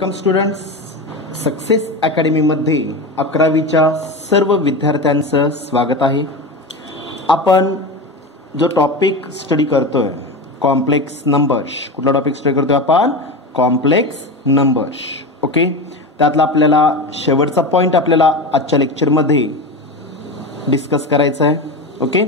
Welcome students. Success अकॅडमीमध्ये 11वीच्या सर्व विद्यार्थ्यांचं स्वागत आहे. आपण जो टॉपिक स्टडी करतोय कॉम्प्लेक्स नंबर्स. कुठला टॉपिक स्टडी करतोय आपण? Complex numbers. ओके, त्यातला आपल्याला शेवटचा पॉइंट आपल्याला आजच्या लेक्चरमध्ये डिस्कस करायचा आहे. Okay,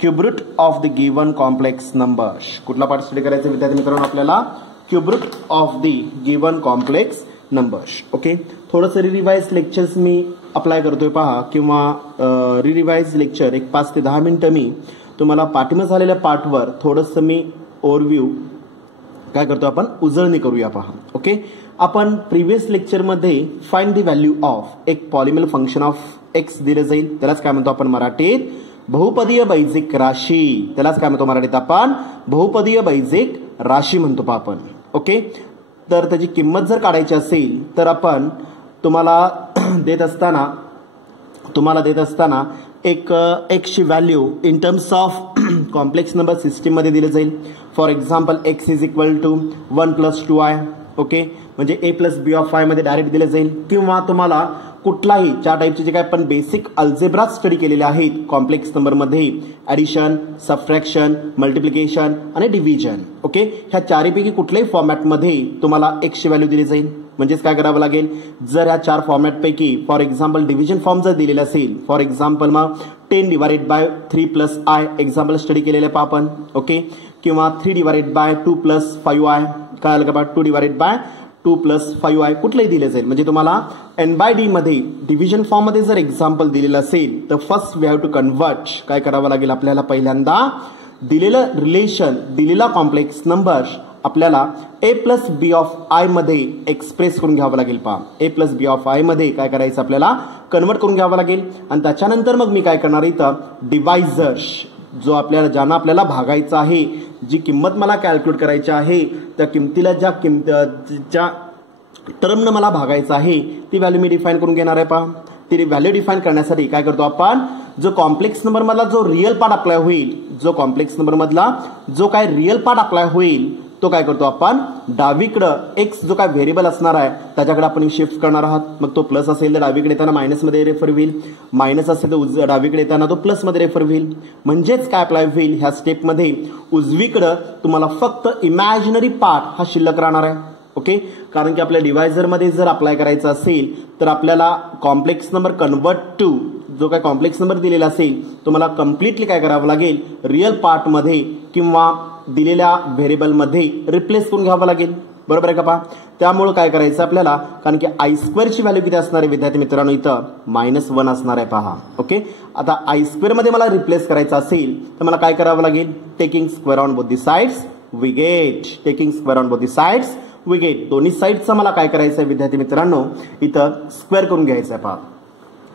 cube root of the given complex numbers. कुठला पार्ट स्टडी करायचा विद्यार्थी मित्रांनो? आपल्याला cube root of the given complex numbers. Okay, थोडंसं रिवाइज लेक्चर्स मी अप्लाय करतोय पहा, किंवा रिवाइज लेक्चर एक 5 ते 10 मिनिटं मी तुम्हाला पाठीमागे झालेल्या पार्टवर थोडंसं मी ओव्हरव्ह्यू काय करतो आपण उजळणी करूया पहा. ओके, आपण प्रिव्हियस लेक्चरमध्ये फाइंड द व्हॅल्यू ऑफ एक पॉलिनॉमियल फंक्शन ऑफ एक्स दिले जाईल. त्यालाच काय म्हणतो आपण मराठीत? बहुपदीय बैजिक राशी. त्यालाच काय म्हणतो मराठीत आपण? बहुपदीय बैजिक राशी म्हणतो पहा आपण. ओके, तर त्याची किंमत जर काढायची असेल तर आपण तुम्हाला देत असताना एक एक्सची value in terms of complex number system मध्ये दिले जाईल. For example x is equal to 1 + 2i. Okay, म्हणजे a + b ऑफ i मध्ये डायरेक्ट दिले जाईल. किंवा तुम्हाला कुठलाही 4 टाईपचे जे काय आपण बेसिक अल्जेब्रा स्टडी केलेले आहेत कॉम्प्लेक्स नंबर मध्ये, ऍडिशन, सबट्रॅक्शन, मल्टिप्लिकेशन आणि डिव्हिजन. ओके, ह्या चारीपैकी कुठल्याही फॉर्मॅटमध्ये तुम्हाला एक्सची व्हॅल्यू दिली जाईल. म्हणजेच काय करावं लागेल? जर ह्या 4 फॉर्मॅटपैकी फॉर एक्झाम्पल डिव्हिजन फॉर्म जर दिलेला असेल, फॉर एक्झाम्पल मग 10/3 + i एक्झाम्पल स्टडी केलेलं आहे आपण. ओके, किंवा 3/2 + 5i. काय आलं का? 2/2 + 5i कुठलंही दिलं जाईल. म्हणजे तुम्हाला n/d मध्ये डिव्हिजन फॉर्म मध्ये जर एक्झाम्पल दिलेलं असेल तर first we have to convert. काय करावं लागेल आपल्याला? पहिल्यांदा दिलेलं रिलेशन, दिलेला कॉम्प्लेक्स नंबर आपल्याला a + b ऑफ i मध्ये एक्सप्रेस करून घ्यावं लागेल. पहा, a + b ऑफ i मध्ये काय करायचं आपल्याला? कन्वर्ट करून घ्यावं लागेल. आणि त्याच्यानंतर मग मी काय करणार इथं डिवायझर्स, जो आपल्याला ज्यांना आपल्याला भागायचं आहे, जी किंमत मला कॅल्क्युलेट करायची आहे, त्या किमतीला ज्या टर्मनं मला भागायचं आहे ती व्हॅल्यू मी डिफाईन करून घेणार आहे. पहा, ती व्हॅल्यू डिफाईन करण्यासाठी काय करतो आपण? जो कॉम्प्लेक्स नंबर मधला जो रिअल पार्ट अप्लाय होईल, जो कॉम्प्लेक्स नंबर मधला जो काय रिअल पार्ट अप्लाय होईल तो काय करतो आपण? डावीकडं एक्स जो काय व्हेरिएबल असणार आहे त्याच्याकडे आपण शिफ्ट करणार आहात. मग तो प्लस असेल तर डावीकडे येताना मायनस मध्ये रेफर होईल, मायनस असेल तर डावीकडे येताना तो प्लस मध्ये रेफर होईल. म्हणजेच काय अप्लाय होईल ह्या स्टेपमध्ये? उजवीकडं तुम्हाला फक्त इमॅजिनरी पार्ट हा शिल्लक राहणार आहे. ओके, कारण की आपल्या डिवायझर मध्ये जर अप्लाय करायचं असेल तर आपल्याला कॉम्प्लेक्स नंबर कन्वर्ट टू जो काय कॉम्प्लेक्स नंबर दिलेला असेल तुम्हाला कम्प्लिटली काय करावं लागेल? रिअल पार्ट मध्ये किंवा दिलेल्या व्हेरिएबल मध्ये रिप्लेस करून घ्यावं लागेल. बरोबर आहे का? पहा, त्यामुळे काय करायचं आपल्याला? कारण की i² ची व्हॅल्यू किती असणार आहे विद्यार्थी मित्रांनो? इथं -1 असणार आहे. पहा, ओके, आता i² मध्ये मला रिप्लेस करायचं असेल तर मला काय करावं लागेल? Taking square on both the sides we get. Taking square on both the sides we get. दोन्ही साइडचा मला काय करायचं आहे विद्यार्थी मित्रांनो? इथं स्क्वेअर करून घ्यायचं आहे. पहा,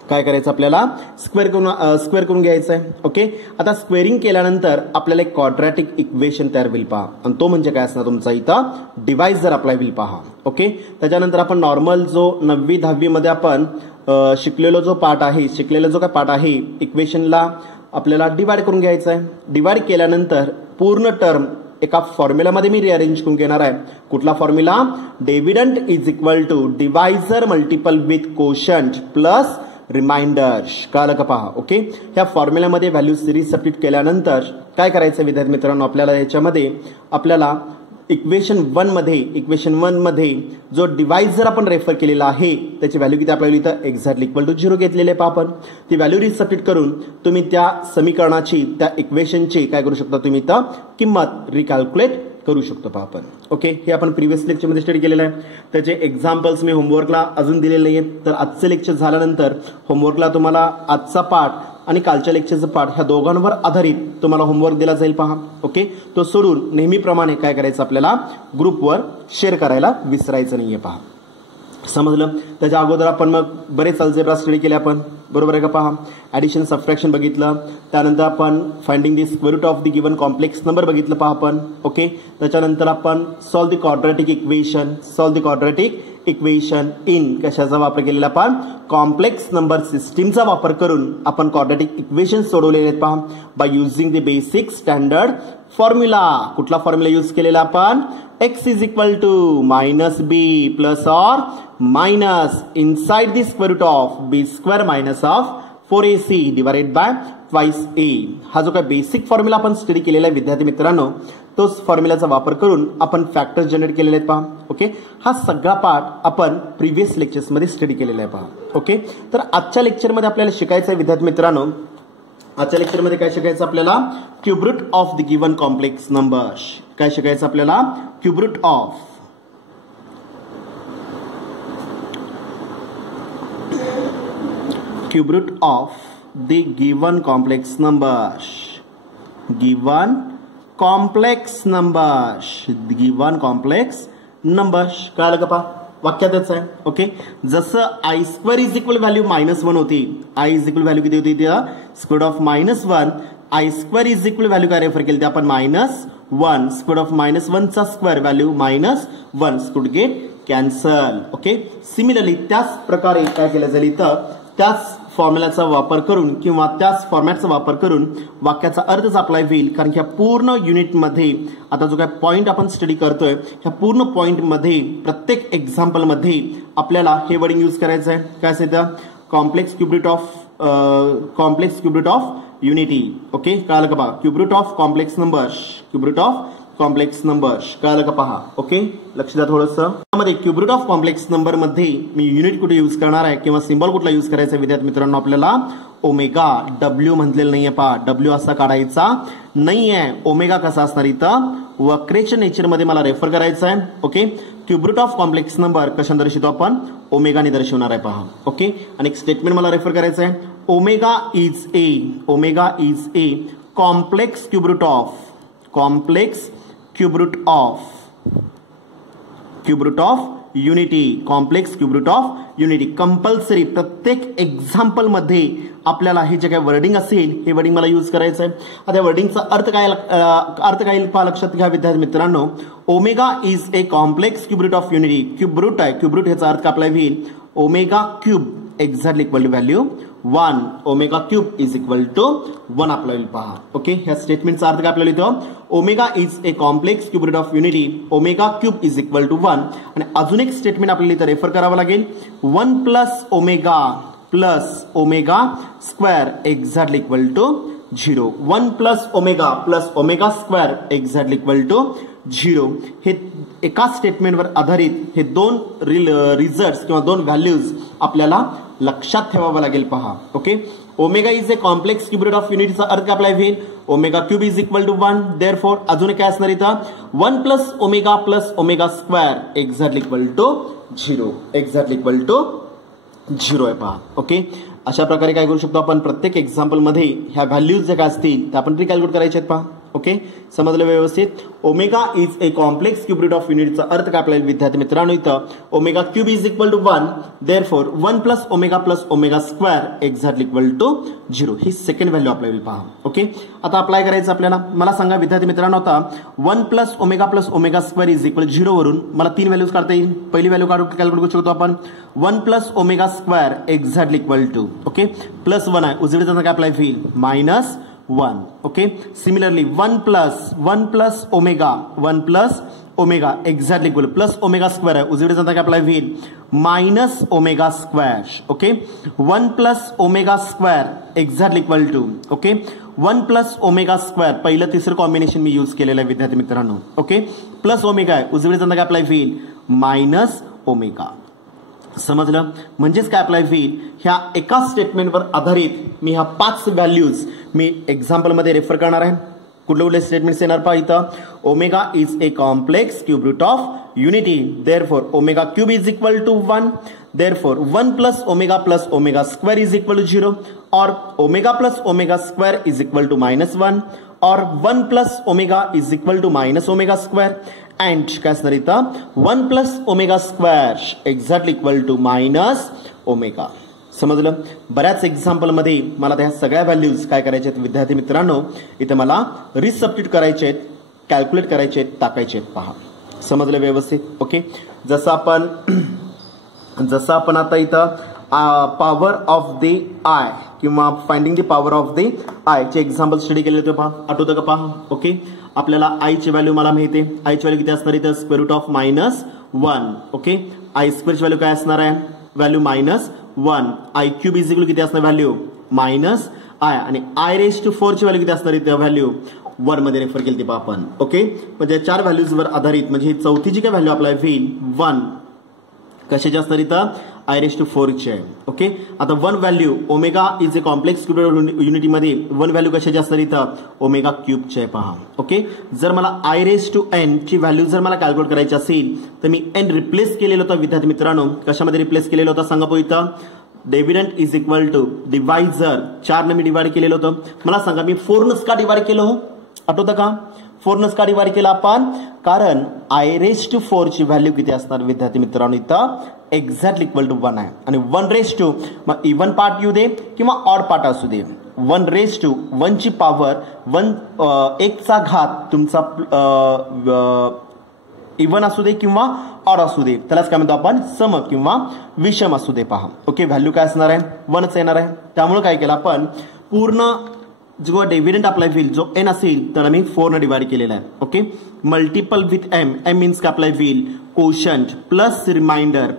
काय करायचं आपल्याला? स्क्वेअर करून घ्यायचं आहे. ओके, आता स्क्वेअरिंग केल्यानंतर आपल्याला एक क्वाड्रॅटिक इक्वेशन तयार होईल. पहा, आणि तो म्हणजे काय असणार तुमचा? इथं डिवाइझर अप्लाय होईल. पहा, ओके, त्याच्यानंतर आपण नॉर्मल जो 9वी 10वी मध्ये आपण शिकलेला जो पार्ट आहे इक्वेशनला आपल्याला डिवाइड करून घ्यायचा आहे. डिवाइड केल्यानंतर पूर्ण टर्म एका फॉर्म्युलामध्ये मी रिअरेंज करून घेणार आहे. कुठला formula? Dividend is equal to divisor multiple with quotient plus reminder. कळलं का? पहा, ओके, ह्या फॉर्म्युलामध्ये व्हॅल्यू सिरीज सबस्टिट्यूट केल्यानंतर काय करायचं विद्यार्थी मित्रांनो? आपल्याला याच्यामध्ये आपल्याला इक्वेशन 1 मध्ये जो डिवायझर आपण रेफर केलेला आहे त्याची व्हॅल्यू किती आपल्याला इथं एक्झॅक्टली इक्वल टू 0 घेतलेले. पहा, आपण ती व्हॅल्यू रिसबस्टिट्यूट करून तुम्ही त्या समीकरणाची, त्या इक्वेशनची काय करू शकता? तुम्ही इथं किंमत रिकॅल्क्युलेट करू शकतो. पहा आपण. ओके, हे आपण प्रिव्हियस लेक्चरमध्ये स्टडी केलेलं आहे. त्याचे एक्झाम्पल्स मी होमवर्कला अजून दिलेले नाहीये. तर आजचं लेक्चर झाल्यानंतर होमवर्कला तुम्हाला आजचा पार्ट आणि कालच्या लेक्चरचं पार्ट ह्या दोघांवर आधारित तुम्हाला होमवर्क दिला जाईल. पहा, ओके, तो सोडून नेहमीप्रमाणे काय करायचं आपल्याला? ग्रुपवर शेअर करायला विसरायचं नाहीये. पहा, समजलं? त्याच्या अगोदर आपण मग बरेच अल्जेब्रा स्टडी केले आपण. बरोबर आहे का? पहा, ऍडिशन, सबट्रॅक्शन बघितलं, त्यानंतर आपण finding the square root of the given complex number बघितलं. पहा आपण. ओके, त्याच्यानंतर आपण solve the quadratic equation in कशाचा वापर केलेला आपण कॉम्प्लेक्स नंबर सिस्टीमचा वापर करून आपण क्वाड्रॅटिक इक्वेशन सोडवलेले आहेत पहा by using the basic standard formula. कुठला फॉर्म्युला यूज केलेला आपण x is equal to minus B plus or minus inside the square root of B square minus of 4ac divided by twice a. हा जो काय basic formula आपण study केलेला आहे विद्यार्थी मित्रांनो, तोच फॉर्म्युलाचा वापर करून आपण फॅक्टर जनरेट केलेले आहेत पहा. ओके, हा सगळा पार्ट आपण प्रिव्हियस लेक्चर्स मध्ये स्टडी केलेला आहे पहा. ओके, तर आजच्या लेक्चरमध्ये आपल्याला शिकायचं आहे विद्यार्थी मित्रांनो, आजच्या लेक्चरमध्ये काय शिकायचं आपल्याला cube root of the given complex numbers. काय शिकायचं आपल्याला cube root of the given complex numbers. Given complex numbers. कळालं का पहा, वाक्यातच आहे. ओके, जसं I square is equal value -1 होती, आय इज इक्वल व्हॅल्यू किती होती त्या square of -1, I square is equal value काय रेफर केली ते आपण -1, स्क्वेअर ऑफ -1 चा square value -1 square get cancel. Okay, similarly त्याच प्रकारे काय केलं जाईल तर त्याच फॉर्म्युलाचा वापर करून किंवा त्याच फॉर्मॅटचा वापर करून वाक्याचा अर्थच अप्लाय होईल. कारण की या पूर्ण युनिटमध्ये आता जो काय पॉइंट आपण स्टडी करतोय ह्या पूर्ण पॉइंटमध्ये प्रत्येक एक्झाम्पलमध्ये आपल्याला हे वर्डिंग यूज करायचं आहे. काय असेल complex cube root of unity. Okay, कळालं का पहा, cube root of complex numbers. कळालं का पहा. ओके, लक्ष द्या थोडंसं. त्यामध्ये cube root of complex number मध्ये मी युनिट कुठे यूज करणार आहे किंवा सिम्बॉल कुठला यूज करायचा विद्यार्थी मित्रांनो आपल्याला ओमेगा. डब्ल्यू म्हटलेलं नाहीये पहा, डब्ल्यू असा काढायचा नाहीये. ओमेगा कसा असणार इथं वक्रेच्या नेचर मध्ये मला रेफर करायचं आहे. Okay, cube root of complex number कशाने दर्शवतो आपण ओमेगाने दर्शवणार आहे पहा. ओके, आणि एक स्टेटमेंट मला रेफर करायचं आहे omega is a complex cube root of unity. Complex cube root of unity compulsory प्रत्येक एक्झाम्पल मध्ये आपल्याला हे जे काही वर्डिंग असेल हे वर्डिंग मला यूज करायचं आहे. आता वर्डिंगचा अर्थ काय पहा लक्षात घ्या विद्यार्थी मित्रांनो. Omega is a complex cube root of unity. Cube root आहे, क्यूब रूट ह्याचा अर्थ आपला होईल omega cube exactly equal to value 1. Omega cube is equal to 1 आपल्याला पहा. ओके, ह्या स्टेटमेंटचा अर्थ काय आपल्याला इथं omega is a complex cube root of unity, omega cube is equal to 1. आणि अजून एक स्टेटमेंट आपल्याला इथं रेफर करावं लागेल 1 plus omega square exactly equal to 0. 1 plus omega square exactly equal to 0. हे एका स्टेटमेंटवर आधारित हे दोन रिझल्ट किंवा दोन व्हॅल्यूज आपल्याला लक्षात ठेवावं लागेल पहा. Okay, omega is a complex cube root of युनिटीचा अर्थ आपला होईल omega cube is equal to 1. Therefore अजून काय असणार इथं 1 plus omega square exactly equal to 0 आहे पहा. ओके, अशा प्रकारे काय करू शकतो आपण प्रत्येक एक्झाम्पल मध्ये ह्या व्हॅल्यूज ज्या काय असतील त्या आपण रिकॅल्क्युलेट करायच्या आहेत पहा. ओके, समजलं व्यवस्थित. Omega is a complex cube root of युनिटचा अर्थ काय आपल्याला विद्यार्थी मित्रांनो इथं omega cube is equal to 1. Therefore 1 plus omega square exactly equal to 0 ही सेकंड व्हॅल्यू आपल्याला पहा. ओके, आता अप्लाय करायचं आपल्याला. मला सांगा विद्यार्थी मित्रांनो आता 1 plus omega square is equal 0 वरून मला 3 व्हॅल्यूज काढता येईल. पहिली व्हॅल्यू कॅल्क्युलेट करू शकतो आपण 1 plus omega square exactly equal to okay plus 1 आहे उजवीकडे काय अप्लाय होईल -1. Okay, similarly 1 plus omega exactly equal plus omega square आहे उजवीकडे काय अप्लाय होईल -omega square. Okay, 1 plus omega square exactly equal to okay 1 plus omega square पहिलं तिसरं कॉम्बिनेशन मी यूज केलेलं आहे विद्यार्थी मित्रांनो. ओके, प्लस ओमेगा आहे उजवीकडे काय अप्लाय होईल -ओमेगा. समजलं, म्हणजेच काय अप्लाय होईल ह्या एका स्टेटमेंटवर आधारित मी ह्या 5 व्हॅल्यूज मी एक्झाम्पल मध्ये रेफर करणार आहे. कुठले स्टेटमेंट्स येणार पहा इथं omega is a complex cube root of unity. Therefore omega cube is equal to 1. Therefore 1 plus omega square is equal to 0 और omega plus omega square is equal to -1 और 1 plus omega is equal to omega square and काय असणार इथं 1 plus omega square exactly equal to omega. समजलं, बऱ्याच example मध्ये मला त्या सगळ्या व्हॅल्यूज काय करायचे आहेत विद्यार्थी मित्रांनो इथे मला रिसबस्टिट्यूट करायचे आहेत, कॅल्क्युलेट करायचे आहेत, टाकायचे आहेत पहा. समजलं व्यवस्थित. ओके, जसं आपण जसं आपण आता इथं पॉवर ऑफ द आय किंवा finding the power of the I चे एक्झाम्पल स्टडी केले होते पहा, आठवतं का पहा. ओके, आपल्याला आय ची व्हॅल्यू मला माहिती आहे, आय ची व्हॅल्यू किती असणार इथं square root of -1. Okay, i स्क्वेअरची व्हॅल्यू काय असणार आहे, value -1. I cube is equal किती असणार व्हॅल्यू -आय आणि आय रेज टू 4 ची व्हॅल्यू किती असणार इथं व्हॅल्यू 1 मध्ये रेफर केली ती पहा आपण. ओके, म्हणजे 4 व्हॅल्यूजवर आधारित म्हणजे ही चौथी जी काय व्हॅल्यू अप्लाय होईल 1 कशाची असणार इथं आय रेज टू 4 ची आहे. ओके, आता 1 value omega is a complex cube unity मध्ये 1 व्हॅल्यू कशाची असणार इथं ओमेगा क्यूबची आहे पहा. ओके, जर मला आय रेज टू एन ची व्हॅल्यू जर मला कॅल्क्युलेट करायची असेल तर मी एन रिप्लेस केलेलं होतं विद्यार्थी मित्रांनो. कशामध्ये रिप्लेस केलेलं होतं सांगा पो इथं, डेव्हिडंट इज इक्वल टू डिवायझर 4 ने मी डिवाइड केलेलं होतं. मला सांगा मी 4 नच का डिवाइड केलं हो, आठवतं का 4 नच का डिवाइड केलं आपण, कारण आय रेज टू 4 ची व्हॅल्यू किती असणार विद्यार्थी मित्रांनो इथं एक्झॅक्टली इक्वल टू 1 आहे. आणि 1 रेज टू मग इव्हन पार्ट येऊ दे किंवा ऑड पार्ट असू दे, 1 रेज टू 1 ची पॉवर 1 चा घात तुमचा इव्हन असू दे किंवा ऑड असू दे त्यालाच काय म्हणतो आपण सम किंवा विषम असू दे पहा. ओके, व्हॅल्यू काय असणार आहे 1च येणार आहे. त्यामुळे काय केलं आपण पूर्ण जो डिव्हिडंड अप्लाय होईल जो एन असेल त्याला मी 4 ने डिवाइड केलेला आहे. Okay, multiple with m, m means काय अप्लाय होईल कोशंट प्लस रिमाइंडर.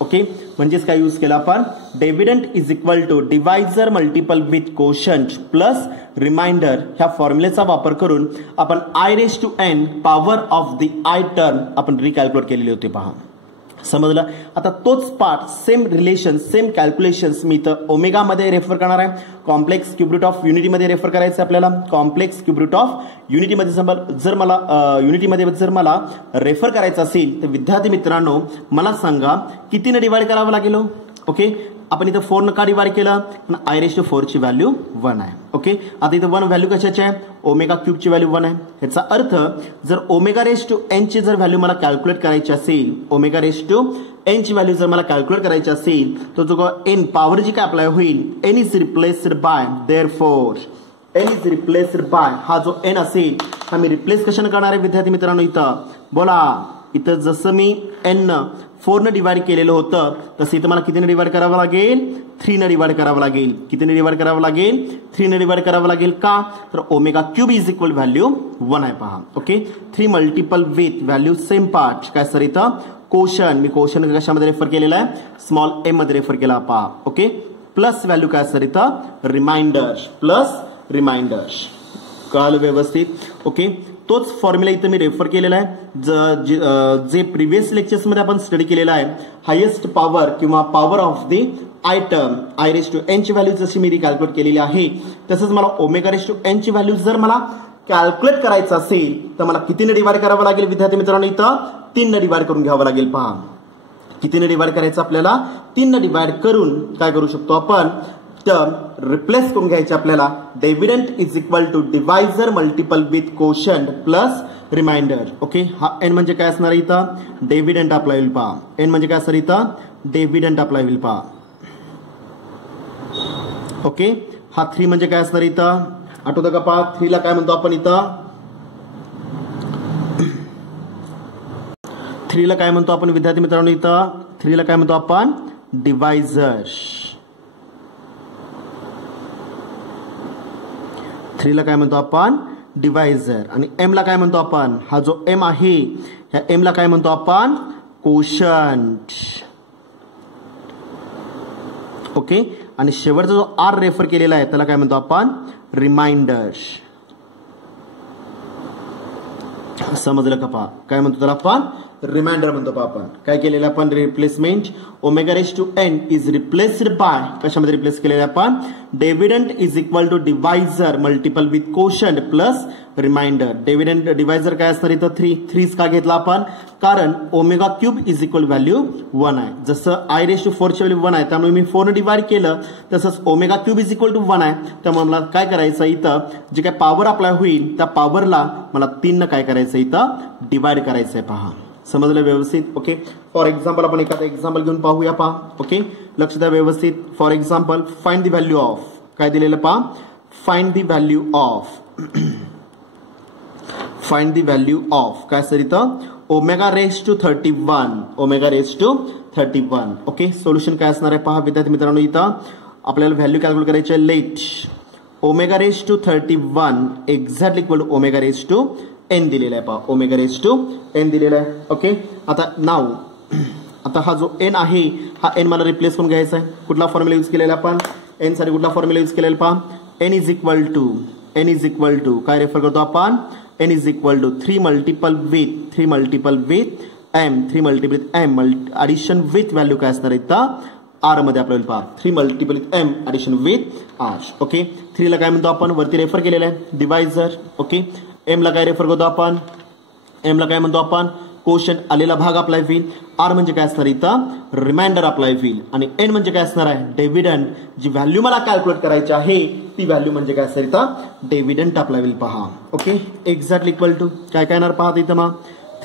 ओके, म्हणजेच काय यूज केला आपण dividend is equal to divisor multiple with quotient plus remainder ह्या फॉर्म्युलेचा वापर करून आपण i raise to n power of the I term आपण रिकॅल्क्युलेट केलेले होते पहा. समजलं. आता तोच part same relation same calculations मी इथं ओमेगा मध्ये रेफर करणार आहे, complex cube root of unity मध्ये रेफर करायचं आपल्याला. Complex cube root of unity मध्ये जर मला युनिटीमध्ये जर मला रेफर करायचं असेल तर विद्यार्थी मित्रांनो मला सांगा कितीने डिवाइड करावं लागेल. ओके, आपण इथं 4 न का डिवाइड केलं, आय रेज टू 4 ची व्हॅल्यू 1 आहे. ओके, आता इथं 1 व्हॅल्यू कशाची आहे ओमेगा क्यूब ची व्हॅल्यू 1 आहे. ह्याचा अर्थ जर ओमेगा रेज टू एन ची जर व्हॅल्यू मला कॅल्क्युलेट करायची असेल, ओमेगा रेज टू एन ची व्हॅल्यू जर मला कॅल्क्युलेट करायची असेल तर जो एन पॉवर जी काय अप्लाय होईल N is replaced by therefore N is replaced by हा जो एन असेल हा मी रिप्लेस कशाने करणार आहे विद्यार्थी मित्रांनो इथं बोला. इथं जसं मी एन 4 ने डिवाइड केलेलं होतं तसं इथं मला कितीने डिवाइड करावं लागेल 3 ने डिवाइड करावं लागेल. कितीने डिवाइड करावं लागेल 3 ने डिवाइड करावं लागेल का तर omega cube is equal value 1 आहे पहा. Okay, 3 multiple with value same part काय सर इथं कोशन, मी कोशन कशामध्ये रेफर केलेला आहे स्मॉल एम मध्ये रेफर केला पहा. ओके, प्लस व्हॅल्यू काय सर इथं रिमाइंडर कळालं व्यवस्थित. ओके, तोच फॉर्म्युला इथं मी रेफर केलेला आहे जे प्रिव्हियस लेक्चर्स मध्ये आपण स्टडी केलेला आहे. हायेस्ट पॉवर किंवा power of the I term I raise to N ची व्हॅल्यू जशी मी रिकॅल्क्युलेट केलेली आहे तसंच मला ओमेगा रेज टू एन ची व्हॅल्यू जर मला कॅल्क्युलेट करायचं असेल तर मला कितीने डिवाइड करावं लागेल विद्यार्थी मित्रांनो इथं 3 ने डिवाइड करून घ्यावं लागेल पहा. कितीने डिवाइड करायचं आपल्याला 3 ने डिवाइड करून काय करू शकतो आपण टर्म रिप्लेस करून घ्यायचे आपल्याला. Dividend is equal to divisor multiple with quotient plus reminder. Okay, हा एन म्हणजे काय असणार इथं डिव्हिडंड अप्लाय होईल पहा. एन म्हणजे काय असणार इथं डिव्हिडंड अप्लाय होईल पहा. ओके, हा 3 म्हणजे काय असणार इथं आठवतं का पहा. 3 ला काय म्हणतो आपण इथं 3 ला काय म्हणतो आपण विद्यार्थी मित्रांनो इथं 3 ला काय म्हणतो आपण डिवायझर. 3 ला काय म्हणतो आपण डिवायझर आणि एम ला काय म्हणतो आपण हा जो एम आहे ह्या एम ला काय म्हणतो आपण कोशंट. ओके, आणि शेवटचा जो आर रेफर केलेला आहे त्याला काय म्हणतो आपण रिमाइंडर. समजलं का पहा काय म्हणतो त्याला आपण रिमाइंडर म्हणतो पहा. आपण काय केलेलं आपण replacement omega raise to N is replaced by कशामध्ये रिप्लेस केलेलं आपण dividend is equal to divisor multiple with quotient plus reminder. Dividend divisor काय असणार इथं 3 का घेतला आपण कारण omega cube is equal value 1 आहे. जसं आय रेज टू 4 ची व्हॅल्यू 1 आहे त्यामुळे मी 4 ने डिवाइड केलं तसंच omega cube is equal to 1 आहे त्यामुळे मला काय करायचं इथं जे काय पॉवर अप्लाय होईल त्या पॉवरला मला 3 न काय करायचं इथं डिवाइड करायचंय पहा. समजलं व्यवस्थित. ओके, फॉर एक्झाम्पल आपण एखादा एक्झाम्पल घेऊन पाहूया पहा. ओके, लक्ष द्या व्यवस्थित. For example find the value of काय दिलेलं पहा फाइंड द व्हॅल्यू ऑफ काय सर इथं omega raise to 31, omega raise to 31. Okay, solution काय असणार आहे पहा विद्यार्थी मित्रांनो, इथं आपल्याला व्हॅल्यू कॅल्क्युलेट करायची आहे. Let omega raise to 31 exactly equal to omega raise to N दिलेला आहे पहा, ओमेगा रेस टू एन दिलेला आहे. ओके, आता नाव आता हा जो एन आहे हा एन मला रिप्लेस करून घ्यायचा आहे. कुठला फॉर्म्युला यूज केलेला आपण एन साठी, कुठला फॉर्म्युला यूज केलेला पहा, एन इज इक्वल टू काय रेफर करतो आपण, N is equal to 3 multiple with M, 3 multiple with M addition with value काय असणार आहे आर मध्ये आपल्याला पहा, 3 multiple with M addition with R. Okay, 3 ला काय म्हणतो आपण वरती रेफर केलेलं आहे डिवायझर. ओके, एम ला काय रेफर करतो आपण, एम ला काय म्हणतो आपण कोशन आलेला भाग अप्लाय होईल, आर म्हणजे काय असणार इथं रिमाइंडर अप्लाय होईल, आणि एन म्हणजे काय असणार आहे डिव्हिडंड. जी व्हॅल्यू मला कॅल्क्युलेट करायची आहे ती व्हॅल्यू म्हणजे काय असणार इथं डिव्हिडंड अप्लाय होईल पहा. ओके, एक्झॅक्टली इक्वल टू काय काय येणार पहा इथं मग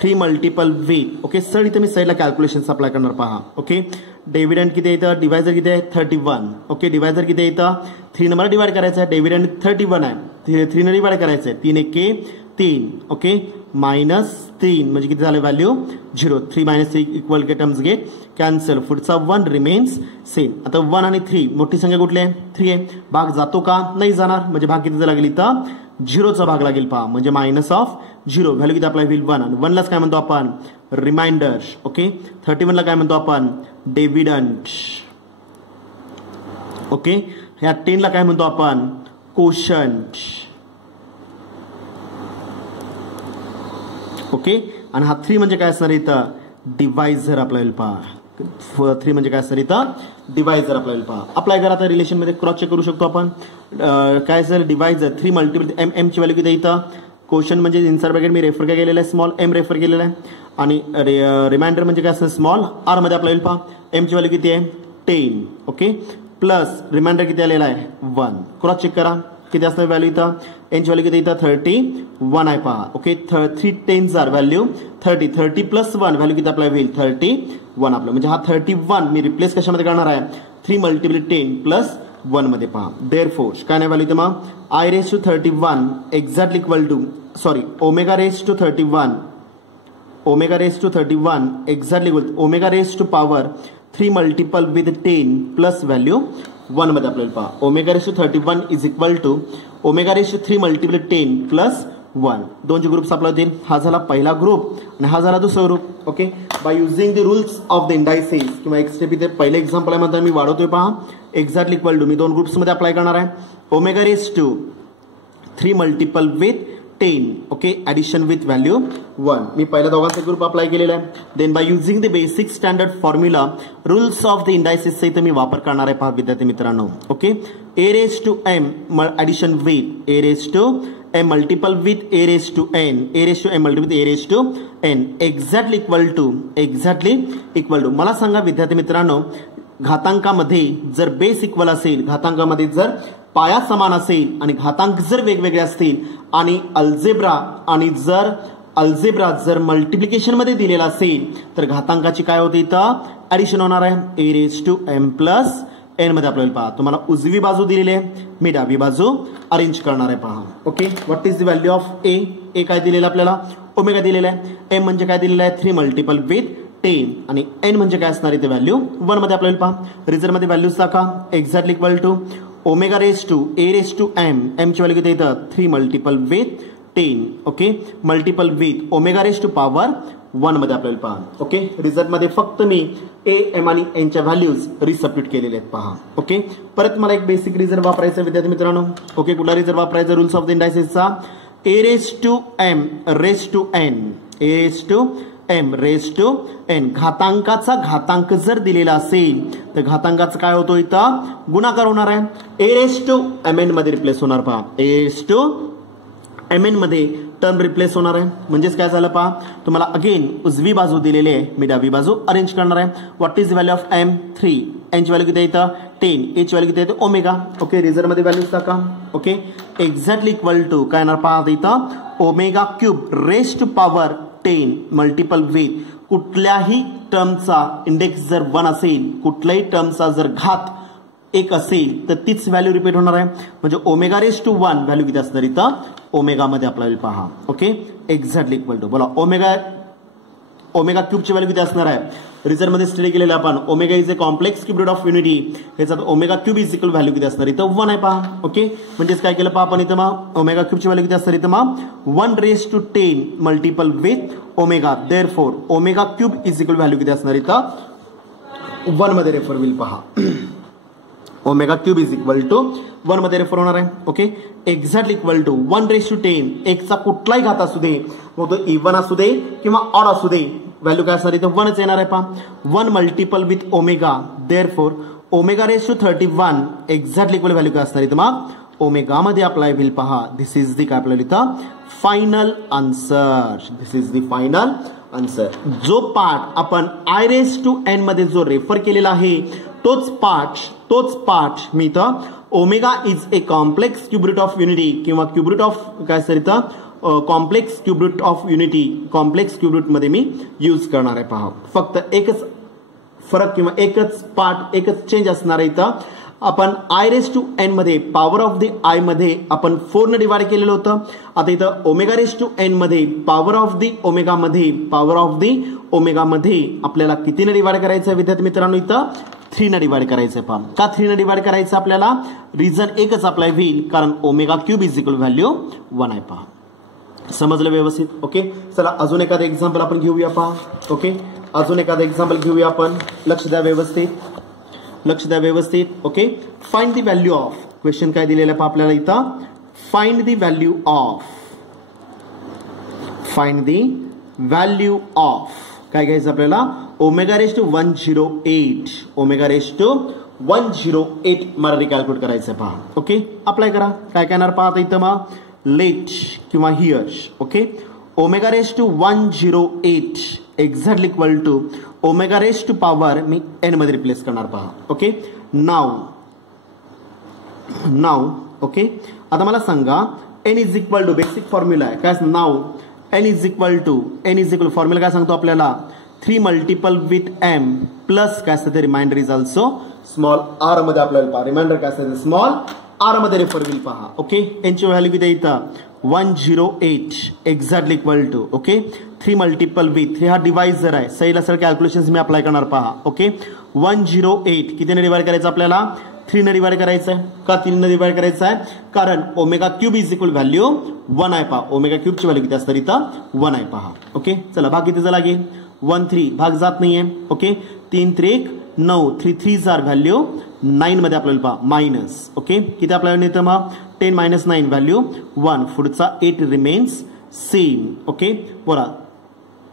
3 मल्टिपल विथ. ओके सर, इथं मी साईडला कॅल्क्युलेशन अप्लाय करणार पहा. ओके, डिव्हिडंड किती येतं, डिवायझर किती आहे 31. ओके, डिवायझर किती येतं 3 नंबर डिवाइड करायचं आहे, डिव्हिडंड 31 आहे, 3 ने डिवाइड करायचं आहे, 3 एके 3. ओके, -3 म्हणजे किती झालं व्हॅल्यू 0. 3 - 3 इक्वल के टर्म्स गेट कॅन्सल, पुढचा 1 रिमेन्स सेम. आता 1 आणि 3 मोठी संख्या कुठली आहे 3 आहे, भाग जातो का नाही जाणार, म्हणजे भाग किती लागेल इथं 0चा भाग लागेल पहा, म्हणजे -0 व्हॅल्यू किती अप्लाय होईल 1, आणि 1 लाच काय म्हणतो आपण रिमाइंडर. ओके, 31 ला काय म्हणतो आपण डिव्हिडंड. ओके, ह्या 10 ला काय म्हणतो आपण कोशंट. ओके, आणि हा 3 म्हणजे काय असणार इथं डिवायझर आपल्याला पहा, 3 म्हणजे काय असणार इथं डिवायझर आपल्याला पहा. अप्लाय करा आता रिलेशन मध्ये क्रॉस चेक करू शकतो आपण. काय sir divisor 3 multiple M, M ची व्हॅल्यू किती इथं क्वेश्चन म्हणजे इन्सर ब्रॅकेट मी रेफर काय केलेला आहे स्मॉल एम रेफर केलेला आहे, आणि रिमाइंडर म्हणजे काय असणार स्मॉल आर मध्ये आपल्याला पहा. एम ची व्हॅल्यू किती आहे 10. ओके, प्लस रिमाइंडर किती आलेला आहे 1. क्रॉस चेक करा किती असणार व्हॅल्यू इथं, एन ची व्हॅल्यू किती इथं 31 आहे पहा. Okay, 3 10s R value 30 plus 1 value किती अप्लाय होईल 31 आपलं, म्हणजे हा 31 मी रिप्लेस कशामध्ये करणार आहे 3 मल्टिपल 10 प्लस 1 मध्ये पहा. देअरफोर काय नाही व्हॅल्यू इथं मग I raise to 31 exactly equal to omega raise to 31 exactly equal omega raise to power 3 multiple with 10 plus value 1 मध्ये आपल्याला पहा. Omega raise to 31 is equal to omega raise to 3 multiple 10 plus 1. दोनचे groups आपला होतील, हा झाला पहिला group आणि हा झाला दुसरा group. Okay, bye using the rules of the indices किंवा एक स्टेप इथे पहिले एक्झाम्पल आहे म्हणता मी वाढवतोय पहा. एक्झॅक्टली इक्वल टू मी 2 ग्रुप्स मध्ये अप्लाय करणार आहे. Omega raise to 3 multiple with 10. Okay, addition with value 1 मी पहिल्या दोघांचा ग्रुप अप्लाय केलेला आहे. Then by using the basic standard formula rules of the इंडायसेसचा इथे मी वापर करणार आहे पहा विद्यार्थी मित्रांनो. Okay, a raise to m addition with A raise to M multiple with A raise to n, a raise to M multiple with A raise to N exactly equal to मला सांगा विद्यार्थी मित्रांनो, घातांकामध्ये जर बेस इक्वल असेल, घातांकामध्ये जर पाया समान असेल आणि घातांक जर वेगवेगळे असतील आणि अल्जेब्रा जर मल्टिप्लिकेशन मध्ये दिलेला असेल तर घातांकाची काय होते इथं ऍडिशन होणार आहे a raise to m plus n मध्ये आपल्याला पहा. तुम्हाला उजवी बाजू दिलेली आहे, मी डावी बाजू अरेंज करणार आहे पहा. Okay, what is the value of a, a काय दिलेलं आपल्याला ओमेगा दिलेला आहे, एम म्हणजे काय दिलेलं आहे 3 मल्टिपल विथ 10 आणि एन म्हणजे काय असणार इथे व्हॅल्यू 1 मध्ये आपल्याला पहा. रिझल्ट मध्ये व्हॅल्यूज टाका exactly equal to omega raise to A raise to M, M ची व्हॅल्यू किती येतं 3 multiple with 10. Okay, multiple with omega raise to power 1 मध्ये आपल्याला पहा. ओके, रिझल्ट मध्ये फक्त मी ए एम आणि एनच्या व्हॅल्यूज रिसब्स्टिट्यूट केलेले आहेत पहा. ओके, परत मला एक बेसिक रिझल्ट वापरायचा विद्यार्थी मित्रांनो. ओके, कुठला रिझल्ट वापरायचा रूल्स ऑफ द इंडायसेसचा a raise to m raise to n, a raise to m raise to n. घातांकाचा घातांक जर दिलेला असेल तर घातांकाचा काय होतो इथं गुणाकार होणार आहे. A raise to M N मध्ये रिप्लेस होणार पहा, a raise to M N मध्ये टर्म रिप्लेस होणार आहे. म्हणजेच काय झालं पहा, तुम्हाला अगेन उजवी बाजू दिलेली आहे, मी डावी बाजू अरेंज करणार आहे. What is value of M 3, N ची व्हॅल्यू किती येतं 10, ए ची व्हॅल्यू किती येते ओमेगा. ओके, रिझल्ट मध्ये व्हॅल्यूज टाका. ओके, एक्झॅक्टली इक्वल टू काय येणार पहा इथं omega cube raise to power 10 multiple with कुठल्याही टर्मचा इंडेक्स जर 1 असेल, कुठल्याही टर्मचा जर घात 1 असेल तर तीच व्हॅल्यू रिपीट होणार आहे. म्हणजे ओमेगा रेस टू 1 व्हॅल्यू किती असणार इथं ओमेगा मध्ये आपल्याला पहा. ओके, एक्झॅक्टली इक्वल टू बोला ओमेगा ओमेगा क्यूबची व्हॅल्यू किती असणार आहे? रिझल्ट मध्ये स्टडी केलेलं आपण omega is a complex cube root of unity, ह्याच्यात omega cube is equal value किती असणार? इथं 1 आहे पहा. ओके, म्हणजेच काय केलं पहा आपण इथं मग ओमेगा क्यूबची व्हॅल्यू किती असणार? इथं मग 1⁻10 multiple with omega, therefore omega cube is equal value किती असणार? इथं 1 मध्ये रेफर होईल पहा. Omega cube is equal to 1 मध्ये रेफर होणार आहे. ओके, एक्झॅक्टली इक्वल टू 1⁻10 एकचा कुठलाही घात असू दे, मग तो इव्हन असू दे किंवा ऑड असू दे, व्हॅल्यू काय असणार? इथं 1च येणार आहे पहा. 1 multiple with omega, therefore omega raise to 31 exactly equal value काय असणार? इथं मग ओमेगा मध्ये अप्लाय होईल पहा. दिस इज दी काय आपल्याला इथं final answer. This is the final answer. जो पार्ट आपण I⁻n मध्ये जो रेफर केलेला आहे तोच पार्ट मी इथं omega is a complex cube root of unity किंवा क्यूब रूट ऑफ काय सर इथं complex cube root of unity, complex cube root मध्ये मी यूज करणार आहे पहा. फक्त एकच फरक किंवा एकच पार्ट, एकच चेंज असणार आहे. इथं आपण I⁻n मध्ये पॉवर ऑफ द आय मध्ये आपण 4 ने डिवाइड केलेलं होतं. आता इथं ओमेगा⁻n मध्ये पॉवर ऑफ द ओमेगा मध्ये आपल्याला कितीने डिवाइड करायचं विद्यार्थी मित्रांनो? इथं 3 ने डिवाइड करायचं पहा. का 3 ने डिवाइड करायचं आपल्याला? रिझन एकच अप्लाय होईल, कारण omega cube is equal value 1 आहे पहा. समजलं व्यवस्थित? ओके, चला अजून एखादं एक्झाम्पल आपण घेऊया पहा. ओके, अजून एखादं एक्झाम्पल घेऊया आपण. लक्ष द्या व्यवस्थित. Okay, find the value of, question काय दिलेलं पहा आपल्याला इथं, फाइंड द व्हॅल्यू ऑफ काय घ्यायचं आपल्याला? ओमेगा⁻108 ओमेगा⁻108 मला कॅल्क्युलेट करायचं पहा. ओके, अप्लाय करा. काय करणार पहा आता इथं मग लेट किंवा here. Okay, omega exactly equal to omega⁻ power मी n मध्ये रिप्लेस करणार पहा. ओके, नाव ओके, आता मला सांगा n is equal to basic formula आहे काय? Now n is equal formula काय सांगतो आपल्याला? 3 मल्टिपल विथ m प्लस काय असतं ते remainder is also small r मध्ये आपल्याला पहा. रिमाइंडर काय असतं? स्मॉल r मध्ये रेफर होईल पहा. ओके, यांची व्हॅल्यू किती इथं 108 exactly equal to okay 3 multiple with 3 हा डिवाइजर आहे. सहीला सर कॅल्क्युलेशन्स मी अप्लाय करणार पहा. ओके, 108 कितीने डिवाइड करायचं आपल्याला? 3 ने डिवाइड करायचं आहे. का 3 ने डिवाइड करायचं आहे? कारण omega cube is equal value 1 आहे पहा. ओमेगा क्यूबची व्हॅल्यू किती असतात इथं? 1 आहे पहा. ओके, चला भाग कितीचा लागेल? 1 3 भाग जात नाहीये. ओके, 3 3 9 3 3 जार व्हॅल्यू 9 मध्ये आपल्याला पहा मायनस. ओके, किती आपल्याला येतं मग? 10 - 9 व्हॅल्यू 1, पुढचा 8 रिमेन्स सेम. ओके, बोला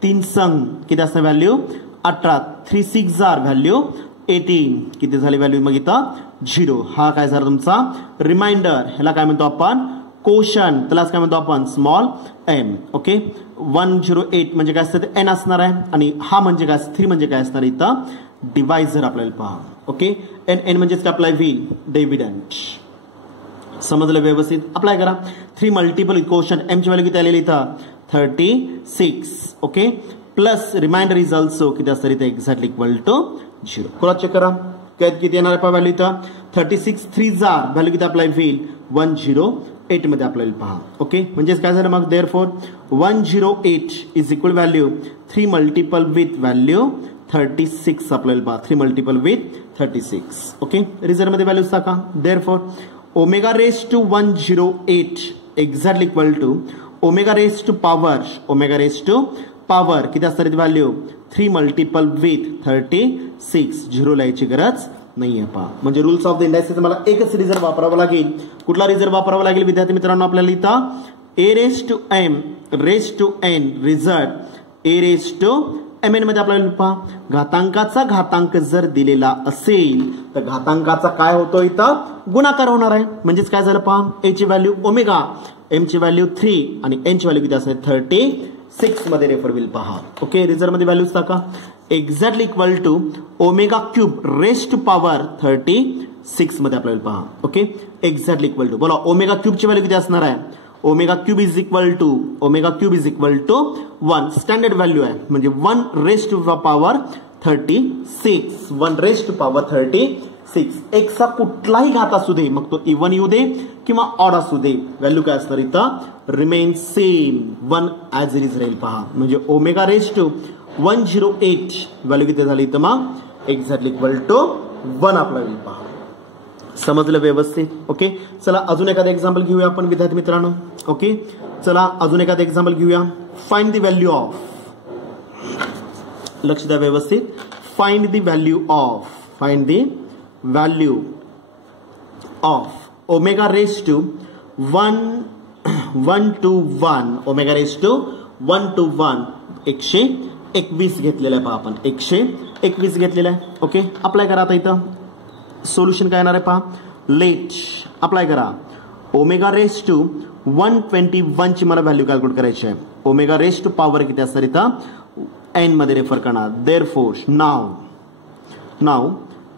3 संग किती असणार व्हॅल्यू? 18 3 6 जार व्हॅल्यू 18 किती झाली व्हॅल्यू मग इथं 0. हा काय झाला तुमचा रिमाइंडर. ह्याला काय म्हणतो आपण? कोशन. त्यालाच काय म्हणतो आपण? Small m. ओके, 108 म्हणजे काय असतं? n असणार आहे. आणि हा म्हणजे काय? 3 म्हणजे काय असणार इथं? डिवायझर आपल्याला पहा. ओके, n म्हणजेच काय अप्लाय होईल? डिव्हिडंड. समजलं व्यवस्थित? अप्लाय करा. 3 मल्टिपल कोशन m ची व्हॅल्यू किती आलेली इथं? 36. Okay, plus remainder is also किती असणार इथं? Exactly equal to 0. Cross check करा. किती येणार आहे पहा व्हॅल्यू इथं? 36 3 जार व्हॅल्यू किती अप्लाय होईल? 108 मध्ये आपल्याला पहा. ओके, म्हणजेच काय झालं मग? Therefore 108 is equal value 3 multiple with value 36 आपल्याला पहा. 3 मल्टिपल विथ 36. ओके, रिझल्ट मध्ये व्हॅल्यू टाका. Therefore omega exactly equal to omega⁻ power किती असणार व्हॅल्यू? 3 multiple with 36. 0 लिहायची गरज नाहीये पहा. म्हणजे रूल्स ऑफ द इंडायसेस मला एकच रिझल्ट वापरावा लागेल. कुठला रिझल्ट वापरावा लागेल विद्यार्थी मित्रांनो? आपल्याला इथं a⁻m रिझल्ट a⁻mn मध्ये आपल्याला पहा घातांकाचा घातांक जर दिलेला असेल तर घातांकाचा काय होतो इथं? गुणाकार होणार आहे. म्हणजेच काय झालं पहा? a ची व्हॅल्यू ओमेगा, m ची व्हॅल्यू 3 आणि n ची व्हॅल्यू किती असेल? 36 मध्ये रेफर होईल पहा. ओके, रिझल्ट मध्ये व्हॅल्यूज टाका. Exactly equal to omega cube raised power 36 मध्ये आपल्याला पहा. ओके, एक्झॅक्टली इक्वल टू बोला ओमेगा क्यूबची व्हॅल्यू किती असणार आहे? Omega cube is equal to 1 standard value आहे. म्हणजे 1 रेस्ट पॉवर 36. 1 rest power 36. एक्सचा कुठलाही घात असू दे, मग तो इव्हन येऊ दे किंवा ऑड असू दे, व्हॅल्यू काय असणार इथं? Remain same 1 as it is राहील पहा. म्हणजे ओमेगा रेस्ट 108 व्हॅल्यू किती झाली इथं मग एक्झॅक्टली इक्वल टू 1 आपला होईल पहा. समजलं व्यवस्थित. ओके, चला अजून एखादं एक्झाम्पल घेऊया आपण विद्यार्थी मित्रांनो. ओके, चला अजून एखादं एक्झाम्पल घेऊया. फाइंड द व्हॅल्यू ऑफ, लक्ष द्या व्यवस्थित, find the value of, find the value of omega raise to 1 to 1, omega raise to 1 to 1 121 घेतलेलं आहे पहा आपण, 121 घेतलेलं आहे. ओके, अप्लाय करा. आता इथं सोल्युशन काय येणार आहे पहा. लेट अप्लाय करा. ओमेगा रेस टू 121 ची मला व्हॅल्यू कॅल्क्युलेट करायची आहे. ओमेगा रेस टू पॉवर किती असणार इथं एन मध्ये रेफर करणार. देअरफोर नाव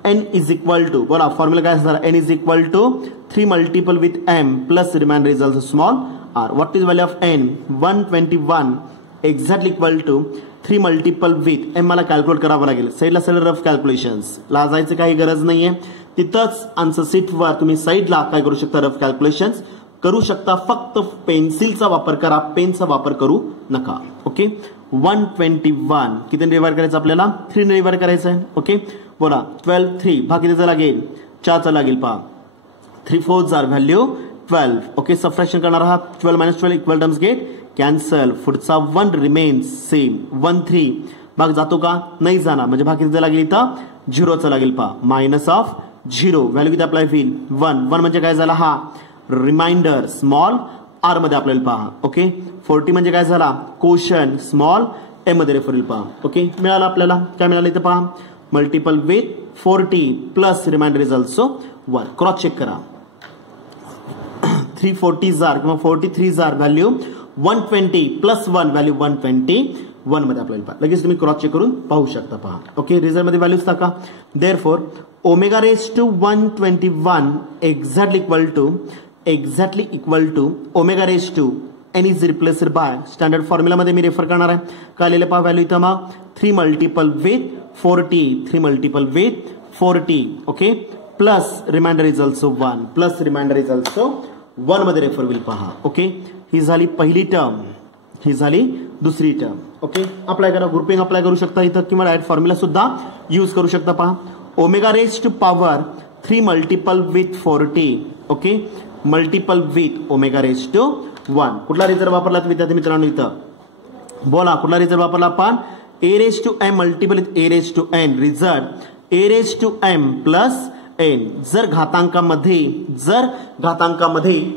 n इज इक्वल टू, बोला फॉर्म्युला काय असणार, n is equal to 3 multiple with m plus remainder is also small r. What is value of n 121 exactly equal to 3 multiple with m. मला calculate करावं लागेल. साईडला सगळं rough calculations लाजायचं काही गरज नाहीये. तिथंच आन्सर शीटवर तुम्ही साईडला काय करू शकता, रफ कॅल्क्युलेशन्स करू शकता. फक्त पेन्सिलचा वापर करा, पेनचा वापर करू नका. ओके, 121 किती डिवाइड करायचं आपल्याला, 3 ने डिवाइड करायचं आहे. ओके, बोला 12 3 भाग कितीचा लागेल, 4चा लागेल पहा. 3 4 आर व्हॅल्यू 12. ओके, सबट्रॅक्शन करणार आहात. 12 - 12 इक्वल टर्म्स गेट कॅन्सल. पुढचा 1 रिमेन्स सेम. 1 3 भाग जातो का, नाही जाणार, म्हणजे भाग कितीचा लागेल इथं 0चा लागेल पहा. मायनस ऑफ 0 व्हॅल्यू किती अप्लाय होईल 1. 1 म्हणजे काय झाला, हा रिमाइंडर स्मॉल r मध्ये आपल्याला पहा. ओके, 40 म्हणजे काय झाला, कोशन स्मॉल m मध्ये रेफर होईल पहा. ओके, मिळाला आपल्याला, काय मिळालं इथं पहा, multiple with 40 plus remainder is also 1. Cross check करा. 340 आर किंवा 43 आर व्हॅल्यू 120 प्लस 1 व्हॅल्यू 121 मध्ये आपल्याला पहा. लगेच तुम्ही क्रॉस चेक करून पाहू शकता पहा. ओके, रिझल्ट मध्ये व्हॅल्यूज टाका. Therefore omega raise to 121 exactly equal to omega raise to n is replaced by standard formula मध्ये मी रेफर करणार आहे. काय लिहिलं पहा व्हॅल्यू इथं मग 3 multiple with 40, 3 multiple with 40. Okay, plus remainder is also 1, plus remainder is also 1 मध्ये रेफर होईल पहा. ओके, ही झाली पहिली टर्म, ही झाली दुसरी टर्म. ओके, अप्लाय करा. ग्रुपिंग अप्लाय करू शकता इथं किंवा डायरेक्ट फॉर्म्युला सुद्धा यूज करू शकता पहा. Omega raise to power 3 multiple with 40. Okay, multiple with omega raise to 1. कुठला रिझल्ट वापरला विद्यार्थी मित्रांनो इथं, बोला कुठला रिझल्ट वापरला आपण, a raise to M multiple with A raise to n. Result a raise to m plus n. जर घातांकामध्ये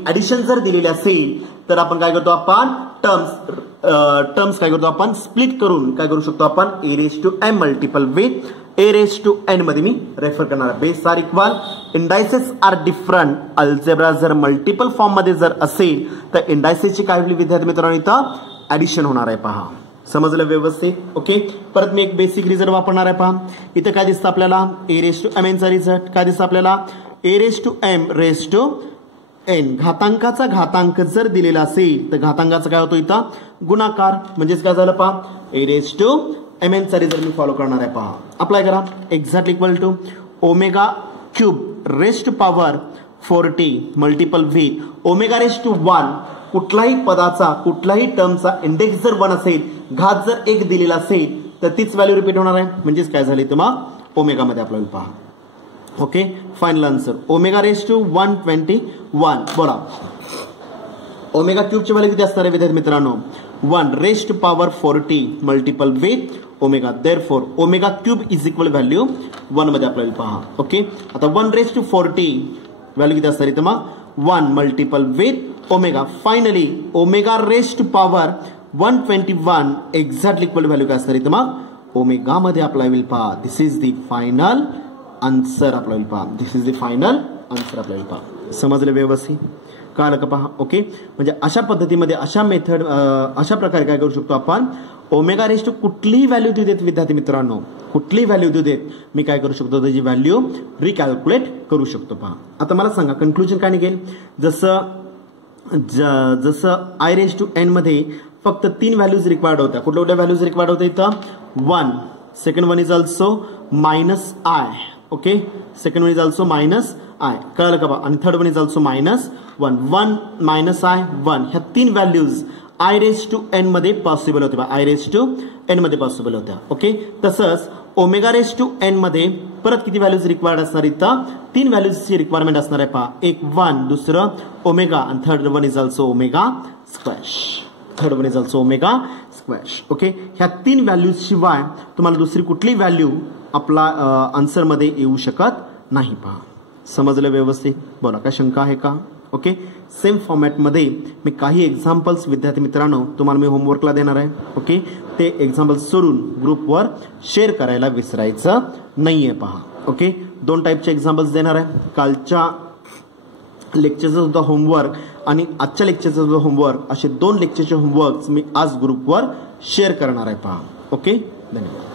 ऍडिशन जर दिलेले असेल तर आपण काय करतो, आपण टर्म्स काय करतो, आपण स्प्लिट करून काय करू शकतो, आपण a raise to M multiple with A raise to N मध्ये मी रेफर करणार आहे. Base are equal, indices are different. Algebra जर मल्टिपल फॉर्म मध्ये जर असेल तर इंडायसेसची काय होईल विद्यार्थी मित्रांनो इथं ऍडिशन होणार आहे पहा. समजलं व्यवस्थित. ओके, परत मी एक बेसिक रिझल्ट वापरणार आहे पहा. इथं काय दिसतं आपल्याला, ए रेस टू एम एनचा रिझल्ट काय दिसतं आपल्याला, a raise to m raise to n. घातांकाचा घातांक जर दिलेला असेल तर घातांकाचा काय होतो इथं गुणाकार. म्हणजेच काय झालं पहा, a raise to M N चा रिझल्ट मी फॉलो करणार आहे पहा. अप्लाय करा. Exactly equal to omega cube raise to power 40 multiple with omega raise to 1. कुठलाही पदाचा कुठलाही टर्मचा इंडेक्स जर 1 असेल, घात जर 1 दिलेला असेल तर तीच व्हॅल्यू रिपीट होणार आहे. म्हणजेच काय झाली तर मग ओमेगा मध्ये आपल्याला पहा. Okay, final answer omega raise to 121. बोला ओमेगा क्यूबची व्हॅल्यू किती असणार आहे विद्यार्थी मित्रांनो, 1 raise to power 40 multiple with omega. Therefore omega cube is equal value 1 मध्ये आपल्याला पहा. ओके, आता 1 रेस टू 40 व्हॅल्यू किती असणार इथं मग 1 multiple with omega. Finally omega raise to power 121 exactly equal value काय असणार इथं मग ओमेगा मध्ये अप्लाय विल पहा. This is the final answer आपल्याला पहा. This is the final answer आपल्याला पहा. समजलं व्यवस्थित, कळलं का पहा. ओके, म्हणजे अशा पद्धतीमध्ये अशा मेथड अशा प्रकारे काय करू शकतो आपण, ओमेगा रेस टू कुठलीही व्हॅल्यू देऊ देत विद्यार्थी मित्रांनो, कुठलीही व्हॅल्यू देऊ देत मी काय करू शकतो, त्याची व्हॅल्यू रिकॅल्क्युलेट करू शकतो पहा. आता मला सांगा कन्क्लुजन काय निघेल. जसं आय रेस टू एन मध्ये फक्त 3 व्हॅल्यूज रिक्वायर्ड होत्या. कुठल्या कुठल्या व्हॅल्यूज रिक्वायर्ड होत्या इथं 1, second one is also minus I. Okay, second one is also minus I. कळलं का बा. आणि third one is also -1. 1 - I 1. ह्या 3 values I raise to N मध्ये पॉसिबल होते, आय रेस टू एन मध्ये पॉसिबल होत्या. ओके, तसंच ओमेगा रेस टू एन मध्ये परत किती व्हॅल्यूज रिक्वायर्ड असणार, इथं 3 व्हॅल्यूजची रिक्वायरमेंट असणार आहे पहा. एक 1, दुसरं ओमेगा आणि third one is also omega squash. Third one is also omega squash. Okay, ह्या 3 व्हॅल्यूज शिवाय तुम्हाला दुसरी कुठली व्हॅल्यू आपला आन्सर मध्ये येऊ शकत नाही. पहा, समजलं व्यवस्थित? बोला, काय शंका आहे का? ओके, सेम फॉर्मॅटमध्ये मी काही एक्झाम्पल्स विद्यार्थी मित्रांनो तुम्हाला मी होमवर्कला देणार आहे. ओके, ते एक्झाम्पल्स सोडून ग्रुपवर शेअर करायला विसरायचं नाहीये. पहा, ओके, 2 टाईपचे एक्झाम्पल्स देणार आहे. कालच्या लेक्चरचा सुद्धा होमवर्क आणि आजच्या लेक्चरचा सुद्धा होमवर्क, असे 2 लेक्चरचे होमवर्क मी आज ग्रुपवर शेअर करणार आहे. पहा, ओके, धन्यवाद.